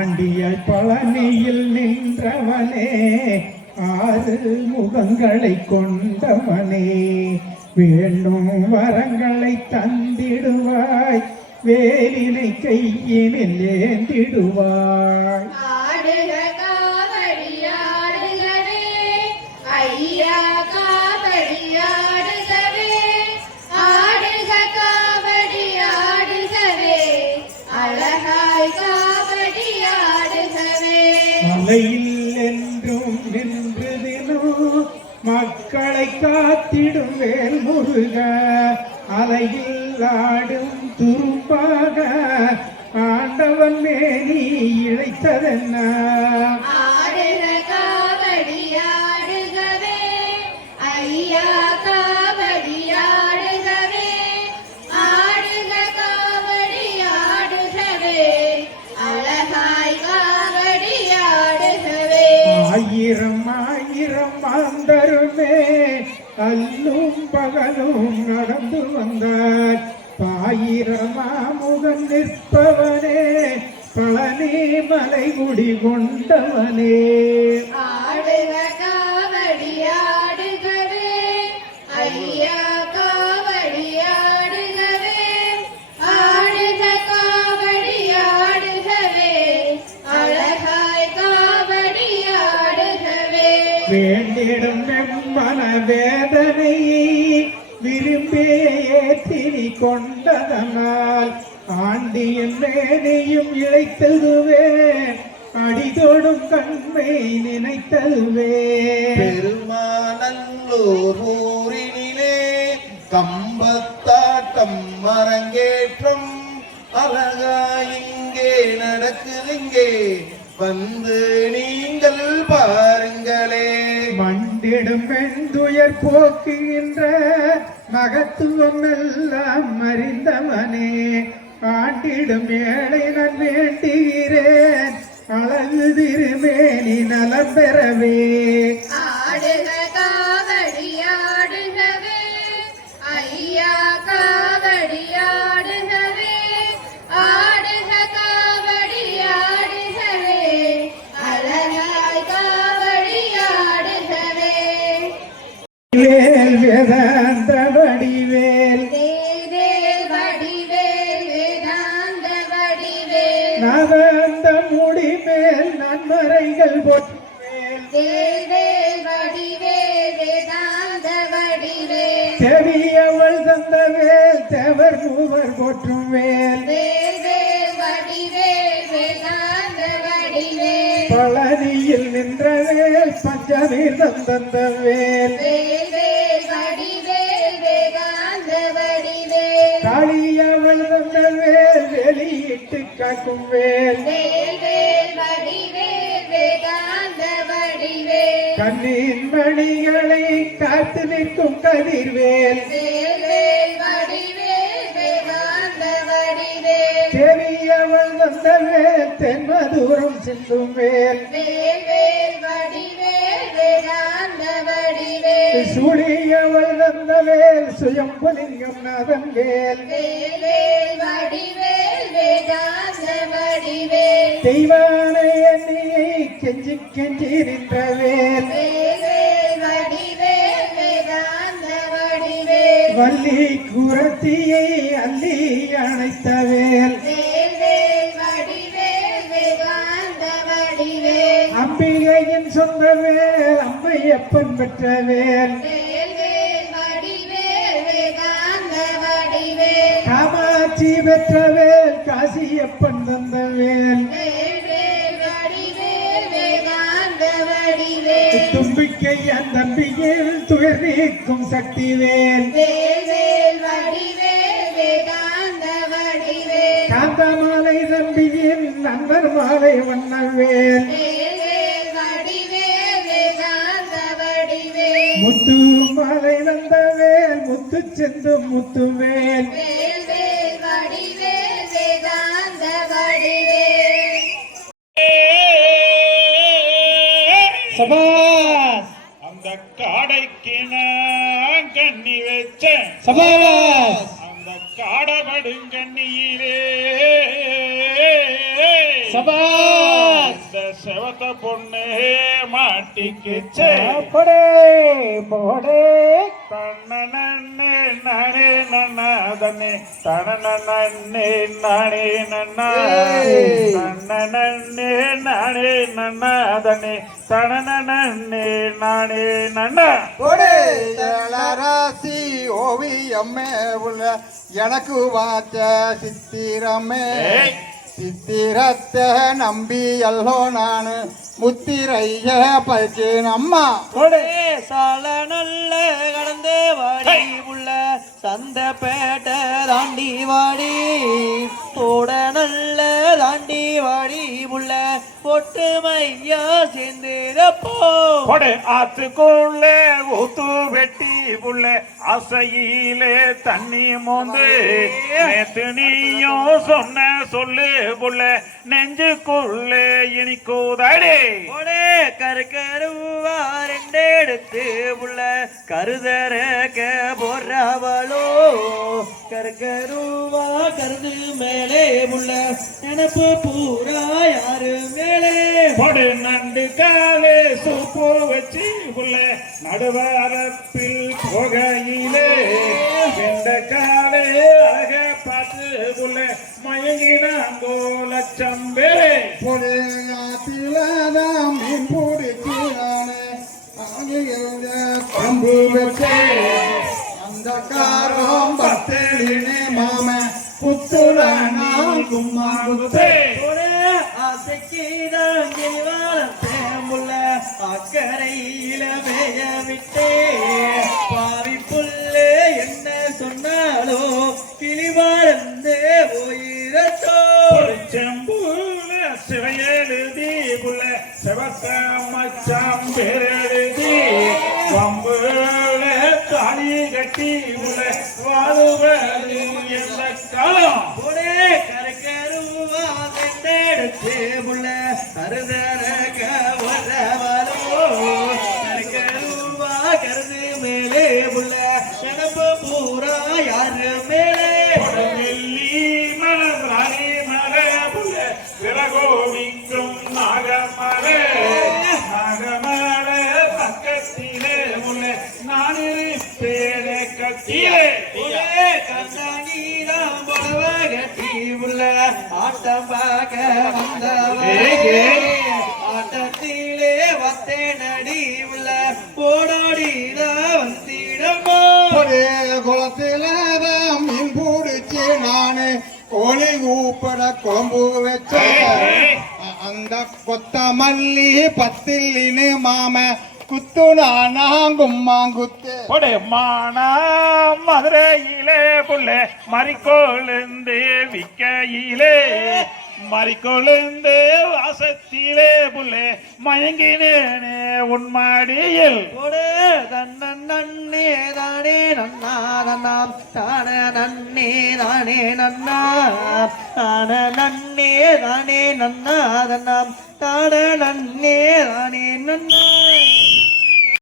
ஆண்டிய பழனியில் நின்றவனே ஆறு முகங்களை கொண்டவனே வேண்டும் வரங்களை தந்திடுவாய் வேலினை கையினில் ஏந்திடுவாய். ஆடுக காவடி ஆடுகவே ஐயா காவடி ஆடுகவே ஆடுக காவடி ஆடுகவே அழகாய் காவடி ஆடுகவே. மலையில் என்றும் நின்று தினம் மக்களை காத்திடும் வேல் முருக அலையில் ஆடும் துரும்பாக ஆண்டவன் மேனி இழைத்ததென்ன. ஆடுக காவடி ஆடுகவே ஐயா காவடி ஆடுகவே ஆடுக காவடி ஆடுகவே அழகாய் காவடி ஆடுகவே. ஆயிரம் ஆயிரம் மாந்தருமே அல்லும் பகலும் நடந்து வந்தார் பாயிரமாமுகன் நிற்பவனே பழனி மலை குடி கொண்டவனே. ஆடுக காவடி ஆடுகவே ஐயா காவடி ஆடுகவே ஆடுக காவடி ஆடுகவே அழகாய் காவடி ஆடுகவே. வேண்டிடும் வெம்மன வேதனையை விரும்பி ஏற்றினி கொண்டதனால் ஆண்டியின் மேனையும் இழைத்ததுவே அடிதோடும் கண்மை நினைத்ததுவே. பெருமாநல்லூர் ஊரினிலே கம்பத்தாட்டம் அரங்கேற்றம் அழகா இங்கே நடக்குதிங்கே வந்து நீங்கள் பாருங்களே. மண்டிடும் வெந்துயர் போக்குகின்ற மகத்துவம் எல்லாம் அறிந்தவனே ஆண்டிடும் ஏழை நான் வேண்டுகிறேன் அழகு திருமேனி நலம் பெறவே. ஆடுக காவடி ஆடுகவே ஐயா காவடி ஆடுகவே ஆடுக காவடி ஆடுகவே அழகாய் காவடி ஆடுகவே. வேல் வேதாந்த வடிவேல் வேல் வடிவேல் வேதாந்த வடிவேல் நாதாந்த முடிமேல் நன்மறைகள் போற்றுவேல் வேல் வடிவேல் வேதாந்த வடிவேல் செவியவள் தந்த வேல் தேவர் மூவர் போற்றும் வேல் வேல் வடிவேல் வேதாந்த வடிவேல் பழனியில் நின்ற வேல் பஞ்சமீர்தம் தந்த வேல் வேல் வடிவேல் வேதாந்த வடிவேல் காளியவள் தந்த வேல் வெளியிட்டு காக்கும் வேல் வேல் வடிவேல் வேதாந்த வடிவேல் கண்ணின் மணிகளை காத்து நிற்கும் கதிர்வேல் வேல் வடிவேல் வேதாந்த வடிவேல் தேவியவள் தந்த வேல் தென்மதுரம் சிந்தும் வேல் வேல் வடிவேல் வேதாந்த வடிவேல் சூழியவள் தந்த வேல் சுயம்பலிங்கம் நாதன் வேல் வேல் வடிவேல் வேதாந்த வடிவேல் தெய்வானை எண்ணியை கெஞ்சி கெஞ்சி நின்ற வேல் வேல் வடிவேல் வேதாந்த வடிவேல் வள்ளி குரத்தியை அள்ளி அணைத்த வேல் வேல் வடிவேல் வேதாந்த வடிவேல் அம்பிகையின் சொந்த வேல் அம்மையப்பன் பெற்ற வேல் வேல் வடிவேல் வேதாந்த வடிவேல் காமாட்சி பெற்ற வேல் காசியப்பன் தந்த வேல் வேல் வடிவேல் வேதாந்த வடிவேல் தும்பிக்கை அந்தம்பியில் துயர் நீக்கும் சக்தி வேல் வேல் வடிவேல் வேதாந்த வடிவேல் காந்தமாலை தம்பியின் நண்பர் மாலை வண்ணவேல் வேல் வடிவேல் வேதாந்த வடிவேல் முத்து மாலை வந்தவேல் முத்து செந்தும் முத்துவேல் வேல் வடிவேல் வேதாந்த வடிவேல். சபாஸ் அந்த காடைக்கு நான் கண்ணி வச்சேன் சபாஸ் அந்த காடபடுங்கண்ணியிலே இந்த செவத்த பொண்ணு மாட்டிக்கிச்சே போடே போடே தன்னே நானே நன்னா தன்னே தனநன்னே நானே நன்னா தன்னே நானே நன்னா தன்னே தனநன்னே நானே நன்னா கொடே ராசி ஓவியம்மே உள்ள எனக்கு வாச்ச சித்திரமே சித்திரத்தை நம்பி எல்லோ நானு முத்திரைய பறிச்சேனம்மா கொடே சால நல்ல கடந்து வாடி உள்ள சந்தப்பேட்டை தாண்டி வாடி ஓட நல்ல தாண்டி வாடி உள்ள ஒட்டுமையா சேர்ந்துரப்போ கொடை ஆத்துக்குள்ளே ஊத்து வெட்டி புள்ள அசையிலே தண்ணி மோந்து நேத்து நீயும் சொன்ன சொல்லு புள்ள நெஞ்சுக்குள்ளே இனிக்கூதாடே கொடே கருக்கருவா ரெண்டு எடுத்து உள்ள கருதரக்க போறவளோ கருக்கருவா கருது மேலே உள்ள நினப்பு பூரா யாரு மேலே கொடை நண்டு காலே சூப்பு வச்சு புள்ள நடுவாரப்பில் போகையிலே எந்த காலே அழக பார்த்து புள்ள மயங்கினாங்கோ லட்சம் பேரே பொலியாத்திலதான் மீன் பிடிச்சு நானே கம்பு வச்சே அந்த காரம் பத்தேனே மாம புத்துல நான் கும்மா குத்தே கொடே ஆசைக்குதான் ஜெய்வாளத்தேமுள்ள அக்கறையில மேய விட்டே பாவி புள்ளே என்ன சொன்னாலோ கிளிவாழ்ந்தே போயிரட்டோ செம்பூல சிறையெழுதி புள்ள செவத்த மச்சாம் பேரெழுதி வம்புல தாலி கட்டி புள்ள வாழுவது எந்த காலம் கொடே கருக்கருவா ரெண்டெடுத்து புள்ள கருதரக்க வரவளோ கருக்கருவா கருது மேலே புள்ள நினப்பு பூரா யாரு மேலே நெல்லி மலராணி மல புள்ள விரகோவிக்கும் நாகமல நாகமல பக்கத்திலே புள்ள நான் இருப்பேனே கத்தியிலே கொடே கண்ணாடிதான் புடவ கட்டி உள்ள ஆட்டம் பார்க்க வந்தவரே ஆட்டத்திலே வத்தே நடி உள்ள போடாடிதா வந்திடமோ ஒரே குளத்திலதான் மீன் பிடிச்சு நானு கோழி ஊப்பட குழம்பு வச்சேன் அந்த கொத்தமல்லி பத்தில்லின்னு மாம குத்து நாங்கும்மாங்குத்து கொடை மானா மதுரையிலே புள்ள மறிக்கொழுந்து விக்கையிலே மறிக்கொழுந்து வாசத்திலே புள்ளே மயங்கினேனே உன்மாடியில் கொடே தன்னே தானே நன்னா நன்னாம் தான நன்னே தானே நன்னா தான நன்னே தானே நன்னா தன்னாம் தான நன்னே தானே நன்னா